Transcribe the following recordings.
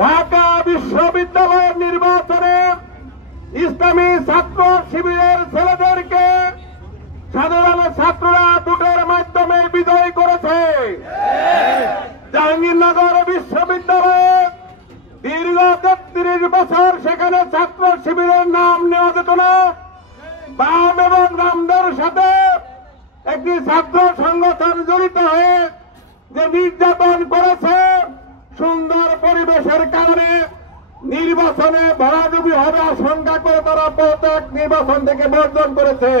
ঢাকা বিশ্ববিদ্যালয়ের নির্বাচনে ইসলামী ছাত্র শিবিরের ছেলেদেরকে সাধারণ ছাত্ররা ভোটের মাধ্যমে বিজয়ী করেছে। জাহাঙ্গীরনগর বিশ্ববিদ্যালয়ে দীর্ঘ ৩৩ বছর সেখানে ছাত্র শিবিরের নাম নেওয়া যেত না। বাম এবং রামদের সাথে একটি ছাত্র সংগঠন জড়িত হয়ে যে নির্যাতন করেছে, সুন্দর পরিবেশের কারণে নির্বাচনে ভরাডুবি হবে আশঙ্কা করে তারা প্রত্যেক নির্বাচন থেকে বর্জন করেছে।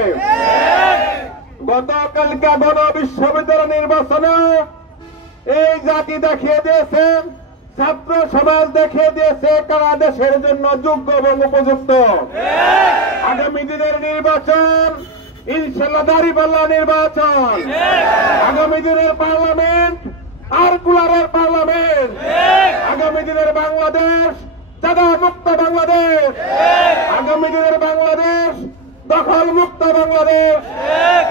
গতকালকে গণ বিশ্ববিদ্যালয় নির্বাচনে এই জাতি দেখিয়ে দিয়েছে, ছাত্র সমাজ দেখিয়ে দিয়েছে কারা দেশের জন্য যোগ্য এবং উপযুক্ত। আগামী দিনের নির্বাচন ইনশাআল্লাহ দাঁড়িপাল্লা নির্বাচন। আগামী দিনের পার্লামেন্ট আর কুলারের পার্লামেন্ট। আগামী দিনের বাংলাদেশ চাঁদা মুক্ত বাংলাদেশ। আগামী দিনের বাংলাদেশ দখল মুক্ত বাংলাদেশ।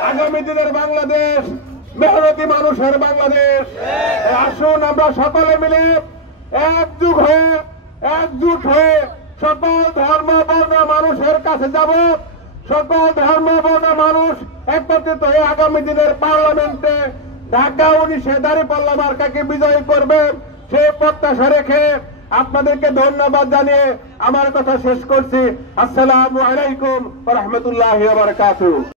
আগামী দিনের বাংলাদেশ মেহনতি মানুষের বাংলাদেশ। আসুন আমরা সকলে মিলে একজুট হয়ে সকল ধর্ম বর্ণ মানুষের কাছে যাব। সকল ধর্ম বর্ণ মানুষ একত্রিত হয়ে আগামী দিনের পার্লামেন্টে ঢাকা 19 দাঁড়িপাল্লা মার্কাকে বিজয়ী করবে সেই প্রত্যাশা রেখে আপনাদেরকে ধন্যবাদ জানিয়ে আমার কথা শেষ করছি। আসসালামু আলাইকুম ওয়া রাহমাতুল্লাহি ওয়া বারাকাতুহু।